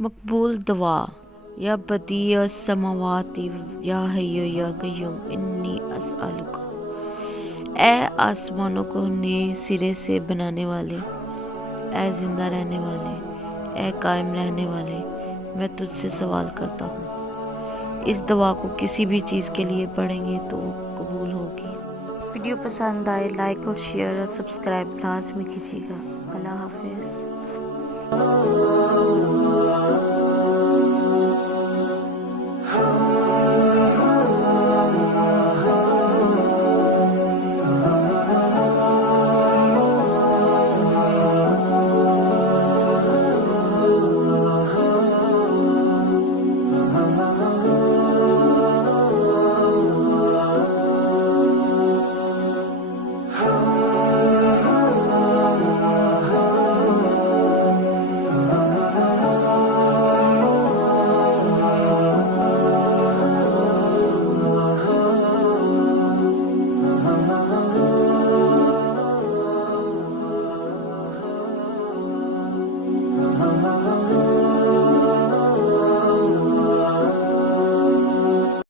मकबूल दुआ, या बदीअ समावाति या हय्यु या कय्यूम इन्नी अस्अलुका। ए आसमानों को नए सिरे से बनाने वाले, ए जिंदा रहने वाले, ए कायम रहने वाले, मैं तुझसे सवाल करता हूँ। इस दुआ को किसी भी चीज़ के लिए पढ़ेंगे तो कबूल होगी। वीडियो पसंद आए लाइक और शेयर और सब्सक्राइब लाजमी कीजिएगा। अल्लाह।